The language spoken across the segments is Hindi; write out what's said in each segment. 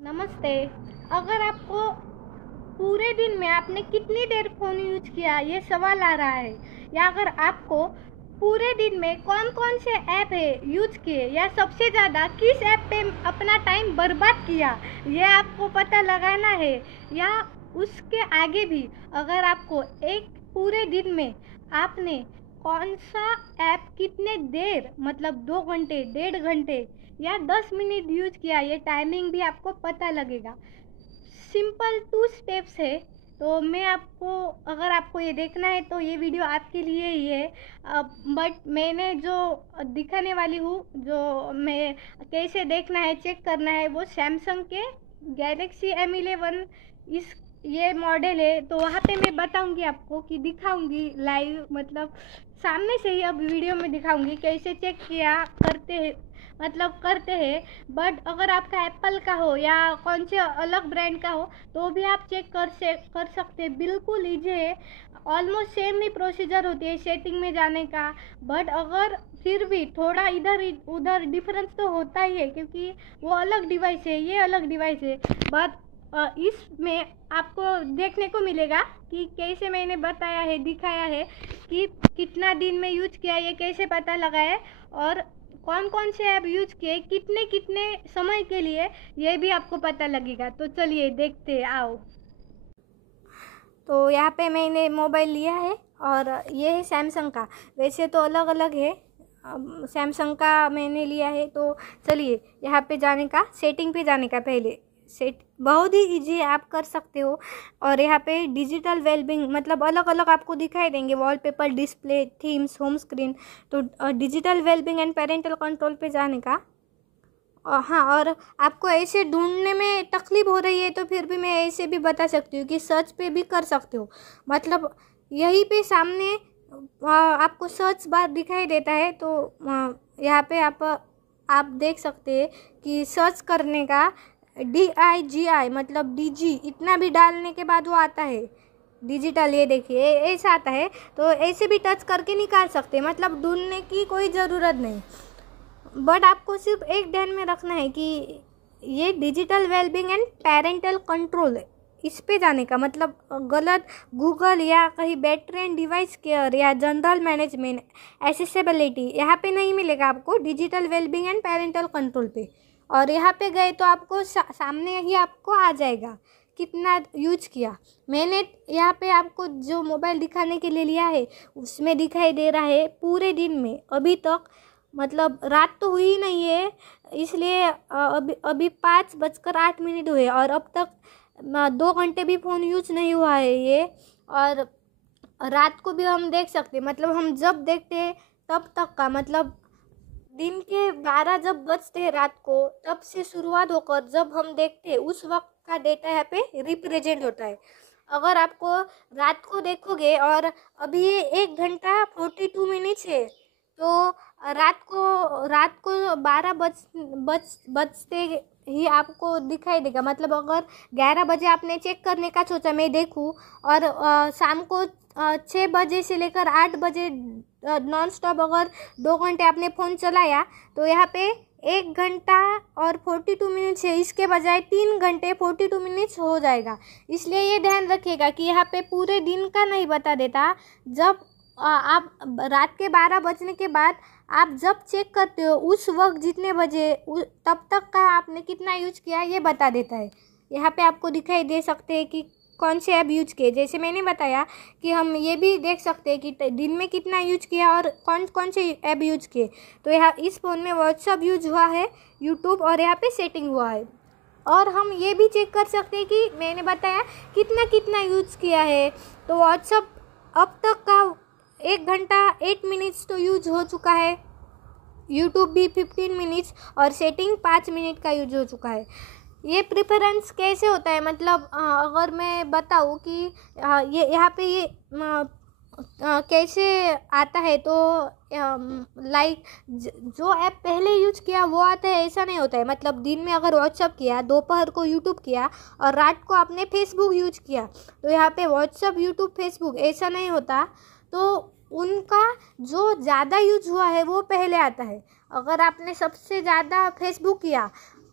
नमस्ते। अगर आपको पूरे दिन में आपने कितनी देर फ़ोन यूज किया ये सवाल आ रहा है, या अगर आपको पूरे दिन में कौन कौन से ऐप है यूज किए, या सबसे ज़्यादा किस ऐप पे अपना टाइम बर्बाद किया, ये आपको पता लगाना है। या उसके आगे भी अगर आपको एक पूरे दिन में आपने कौन सा ऐप कितने देर मतलब 2 घंटे, 1.5 घंटे या 10 मिनट यूज किया, ये टाइमिंग भी आपको पता लगेगा। सिंपल 2 स्टेप्स है। तो मैं आपको, अगर आपको ये देखना है तो ये वीडियो आपके लिए ही है। बट मैंने जो दिखाने वाली हूँ, जो मैं कैसे देखना है, चेक करना है, वो सैमसंग के गैलेक्सी M11 इस ये मॉडल है। तो वहाँ पे मैं बताऊँगी आपको, कि दिखाऊँगी लाइव, मतलब सामने से ही अब वीडियो में दिखाऊँगी कैसे चेक किया करते हैं। बट अगर आपका एप्पल का हो या कौन से अलग ब्रांड का हो तो भी आप चेक कर सकते हैं। बिल्कुल ईजी है, ऑलमोस्ट सेम ही प्रोसीजर होती है सेटिंग में जाने का। बट अगर फिर भी थोड़ा इधर उधर डिफरेंस तो होता ही है, क्योंकि वो अलग डिवाइस है, ये अलग डिवाइस है। बट इसमें आपको देखने को मिलेगा कि कैसे मैंने बताया है, दिखाया है कि कितना दिन में यूज किया, ये कैसे पता लगा है, और कौन कौन से ऐप यूज किए कितने कितने समय के लिए, ये भी आपको पता लगेगा। तो चलिए देखते आओ। तो यहाँ पे मैंने मोबाइल लिया है और ये है सैमसंग का। वैसे तो अलग अलग है, सैमसंग का मैंने लिया है। तो चलिए यहाँ पे जाने का, सेटिंग पे जाने का, पहले सेट बहुत ही इजी है, आप कर सकते हो। और यहाँ पे डिजिटल वेलबींग मतलब अलग अलग आपको दिखाई देंगे, wallpaper, display, themes, home screen. तो digital wellbeing and parental control पे जाने का। हाँ, और आपको ऐसे ढूंढने में तकलीफ हो रही है तो फिर भी मैं ऐसे भी बता सकती हूँ कि सर्च पे भी कर सकते हो। मतलब यहीं पे सामने आपको सर्च बार दिखाई देता है। तो यहाँ पे आप देख सकते हैं कि सर्च करने का DIGI मतलब DG इतना भी डालने के बाद वो आता है डिजिटल। ये देखिए ऐसा आता है। तो ऐसे भी टच करके निकाल सकते हैं, मतलब ढूंढने की कोई ज़रूरत नहीं। बट आपको सिर्फ एक ध्यान में रखना है कि ये digital wellbeing and parental control है, इस पे जाने का। मतलब गलत गूगल या कहीं बैटरी एंड डिवाइस केयर या जनरल मैनेजमेंट, एसेसिबिलिटी यहाँ पे नहीं मिलेगा आपको, digital wellbeing and parental control पे। और यहाँ पे गए तो आपको सामने ही आपको आ जाएगा कितना यूज किया। मैंने यहाँ पे आपको जो मोबाइल दिखाने के लिए लिया है उसमें दिखाई दे रहा है पूरे दिन में अभी तक, मतलब रात तो हुई नहीं है, इसलिए अभी 5:08 हुए और अब तक 2 घंटे भी फ़ोन यूज नहीं हुआ है ये। और रात को भी हम देख सकते हैं, मतलब हम जब देखते हैं तब तक का, मतलब दिन के 12 जब बजते हैं रात को, तब से शुरुआत होकर जब हम देखते हैं उस वक्त का डेटा यहाँ पे रिप्रेजेंट होता है। अगर आपको रात को देखोगे और अभी ये 1 घंटा 42 मिनट है, तो रात को 12 बजते ही आपको दिखाई देगा। मतलब अगर 11 बजे आपने चेक करने का सोचा, मैं देखूँ, और शाम को 6 बजे से लेकर 8 बजे नॉन स्टॉप अगर 2 घंटे आपने फ़ोन चलाया, तो यहाँ पे 1 घंटा और 42 मिनट है, इसके बजाय 3 घंटे 42 मिनट हो जाएगा। इसलिए ये ध्यान रखिएगा कि यहाँ पे पूरे दिन का नहीं बता देता। जब आप रात के 12 बजने के बाद आप जब चेक करते हो उस वक्त जितने बजे तब तक का आपने कितना यूज किया ये बता देता है। यहाँ पे आपको दिखाई दे सकते हैं कि कौन से ऐप यूज किए। जैसे मैंने बताया कि हम ये भी देख सकते हैं कि दिन में कितना यूज किया और कौन कौन से ऐप यूज किए। तो यहाँ इस फ़ोन में व्हाट्सअप यूज हुआ है, यूट्यूब, और यहाँ पे सेटिंग हुआ है। और हम ये भी चेक कर सकते हैं कि मैंने बताया कितना कितना यूज किया है। तो व्हाट्सअप अब तक का 1 घंटा 8 मिनट तो यूज हो चुका है, यूट्यूब भी 15 मिनट्स, और सेटिंग 5 मिनट का यूज हो चुका है। ये प्रेफरेंस कैसे होता है, मतलब अगर मैं बताऊँ कि ये यहाँ पे ये कैसे आता है, तो लाइक जो ऐप पहले यूज किया वो आता है, ऐसा नहीं होता है। मतलब दिन में अगर व्हाट्सअप किया, दोपहर को यूट्यूब किया, और रात को आपने फेसबुक यूज किया, तो यहाँ पे व्हाट्सअप, यूट्यूब, फेसबुक ऐसा नहीं होता। तो उनका जो ज़्यादा यूज हुआ है वो पहले आता है। अगर आपने सबसे ज़्यादा फेसबुक किया,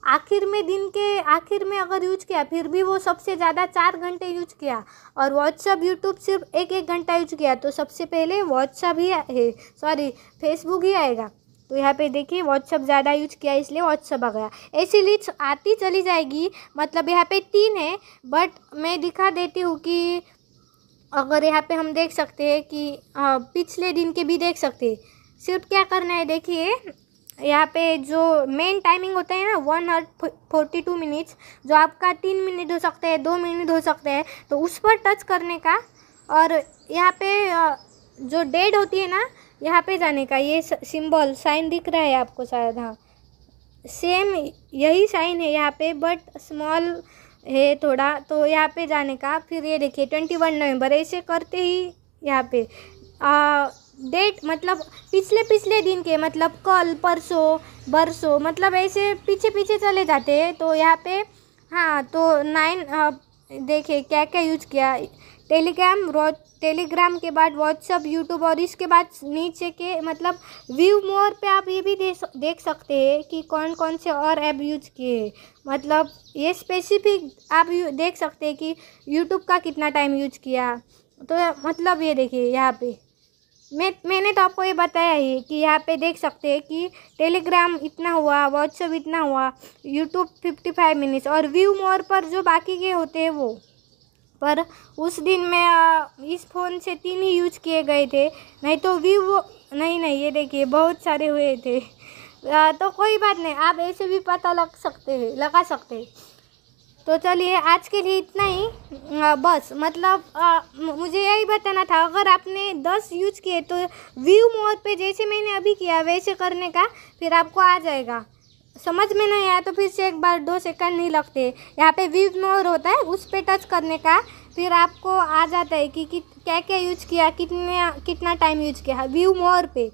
आखिर में दिन के आखिर में अगर यूज किया फिर भी वो सबसे ज़्यादा 4 घंटे यूज किया, और व्हाट्सअप यूट्यूब सिर्फ 1-1 घंटा यूज किया, तो सबसे पहले व्हाट्सअप ही है, सॉरी फेसबुक ही आएगा। तो यहाँ पे देखिए व्हाट्सअप ज़्यादा यूज किया इसलिए व्हाट्सअप आ गया। ऐसी लिस्ट आती चली जाएगी। मतलब यहाँ पे 3 है, बट मैं दिखा देती हूँ कि अगर यहाँ पे हम देख सकते हैं कि पिछले दिन के भी देख सकते हैं। सिर्फ क्या करना है, देखिए यहाँ पे जो मेन टाइमिंग होता है ना 1:42, जो आपका 3 मिनट हो सकता है, 2 मिनट हो सकता है, तो उस पर टच करने का, और यहाँ पे जो डेट होती है ना यहाँ पे जाने का। ये सिंबल साइन दिख रहा है आपको शायद, हाँ सेम यही साइन है यहाँ पे, बट स्मॉल है थोड़ा, तो यहाँ पे जाने का। फिर ये देखिए 21 नवंबर, ऐसे करते ही यहाँ पे डेट मतलब पिछले दिन के, मतलब कल परसों बरसों, मतलब ऐसे पीछे पीछे चले जाते हैं। तो यहाँ पे हाँ, तो 9 देखिए क्या क्या यूज किया। टेलीग्राम के बाद व्हाट्सअप, यूट्यूब, और इसके बाद नीचे के मतलब व्यू मोर पे आप ये भी देख सकते हैं कि कौन कौन से और ऐप यूज किए। मतलब ये स्पेसिफिक आप देख सकते हैं कि यूट्यूब का कितना टाइम यूज किया। तो मतलब ये देखिए यहाँ पे मैंने तो आपको ये बताया ही कि यहाँ पे देख सकते हैं कि टेलीग्राम इतना हुआ, व्हाट्सअप इतना हुआ, यूट्यूब 55 मिनट्स, और व्यू मोर पर जो बाकी के होते हैं वो। पर उस दिन में इस फ़ोन से 3 ही यूज किए गए थे, नहीं तो व्यू नहीं ये देखिए बहुत सारे हुए थे। तो कोई बात नहीं, आप ऐसे भी पता लगा सकते हैं। तो चलिए आज के लिए इतना ही, बस मतलब मुझे यही बताना था। अगर आपने 10 यूज किए तो व्यू मोर पे जैसे मैंने अभी किया वैसे करने का, फिर आपको आ जाएगा। समझ में नहीं आया तो फिर से एक बार 2 सेकंड नहीं लगते, यहाँ पे व्यू मोर होता है उस पर टच करने का, फिर आपको आ जाता है कि क्या क्या यूज किया, कितना टाइम यूज किया व्यू मोर पे।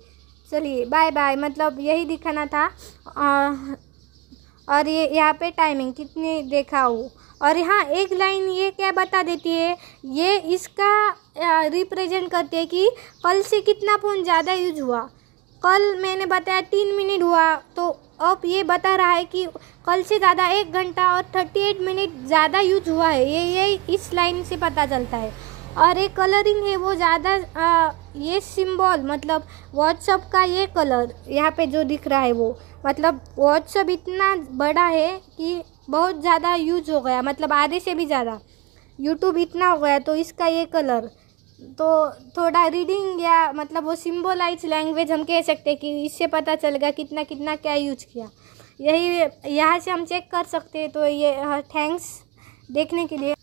चलिए बाय बाय, मतलब यही दिखाना था। और ये यहाँ पे टाइमिंग कितनी देखा हो। और यहाँ एक लाइन ये क्या बता देती है, ये इसका रिप्रेजेंट करती है कि कल से कितना फ़ोन ज़्यादा यूज हुआ। कल मैंने बताया 3 मिनट हुआ, तो अब ये बता रहा है कि कल से ज़्यादा 1 घंटा और 38 मिनट ज़्यादा यूज हुआ है। ये इस लाइन से पता चलता है। और एक कलरिंग है वो ज़्यादा, ये सिंबल मतलब व्हाट्सअप का ये कलर यहाँ पे जो दिख रहा है वो, मतलब व्हाट्सअप इतना बड़ा है कि बहुत ज़्यादा यूज हो गया, मतलब आधे से भी ज़्यादा। यूट्यूब इतना हो गया तो इसका ये कलर, तो थोड़ा रीडिंग या मतलब वो सिम्बोलाइज लैंग्वेज हम कह सकते हैं कि इससे पता चलेगा कितना कितना क्या यूज किया। यही यहाँ से हम चेक कर सकते हैं। तो ये थैंक्स देखने के लिए।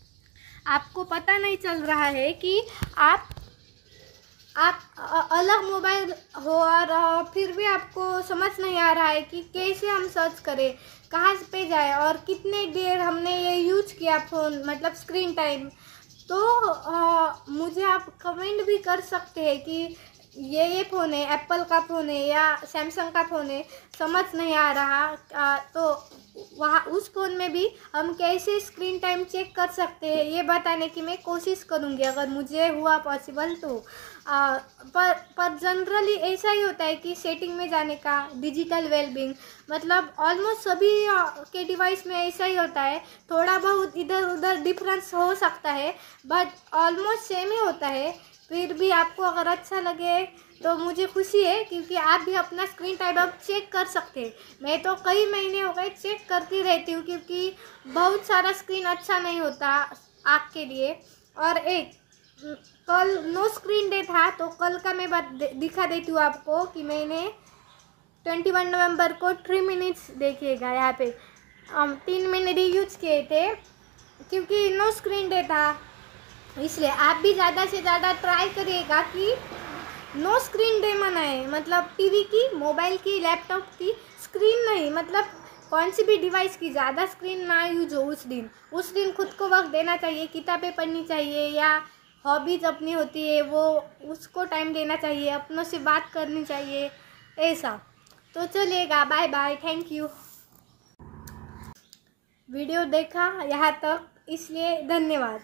आपको पता नहीं चल रहा है कि आप अलग मोबाइल हो और फिर भी आपको समझ नहीं आ रहा है कि कैसे हम सर्च करें, कहाँ पे जाए, और कितने देर हमने ये यूज किया फ़ोन, मतलब स्क्रीन टाइम। तो मुझे आप कमेंट भी कर सकते हैं कि ये फ़ोन है, एप्पल का फ़ोन है या सैमसंग का फ़ोन है, समझ नहीं आ रहा। तो वहाँ उस फ़ोन में भी हम कैसे स्क्रीन टाइम चेक कर सकते हैं ये बताने की मैं कोशिश करूँगी, अगर मुझे हुआ पॉसिबल तो। पर जनरली ऐसा ही होता है कि सेटिंग में जाने का, डिजिटल वेलबींग, मतलब ऑलमोस्ट सभी के डिवाइस में ऐसा ही होता है। थोड़ा बहुत इधर उधर डिफरेंस हो सकता है, बट ऑलमोस्ट सेम ही होता है। फिर भी आपको अगर अच्छा लगे तो मुझे खुशी है, क्योंकि आप भी अपना स्क्रीन टाइम अब चेक कर सकते हैं। मैं तो कई महीने हो गए चेक करती रहती हूँ, क्योंकि बहुत सारा स्क्रीन अच्छा नहीं होता आँख के लिए। और एक कल नो स्क्रीन डे था, तो कल का मैं दिखा देती हूँ आपको कि मैंने 21 नवंबर को 3 मिनट्स देखिएगा, यहाँ पे 3 मिनट ही यूज किए थे, क्योंकि नो स्क्रीन डे था। इसलिए आप भी ज़्यादा से ज़्यादा ट्राई करिएगा कि नो स्क्रीन डे मनाए, मतलब टीवी की, मोबाइल की, लैपटॉप की स्क्रीन नहीं, मतलब कौन सी भी डिवाइस की ज़्यादा स्क्रीन ना यूज हो। उस दिन खुद को वक्त देना चाहिए, किताबें पढ़नी चाहिए, या हॉबीज़ अपनी होती है वो उसको टाइम देना चाहिए, अपनों से बात करनी चाहिए, ऐसा। तो चलिएगा, bye bye, thank you. Video देखा यहाँ तक इसलिए धन्यवाद।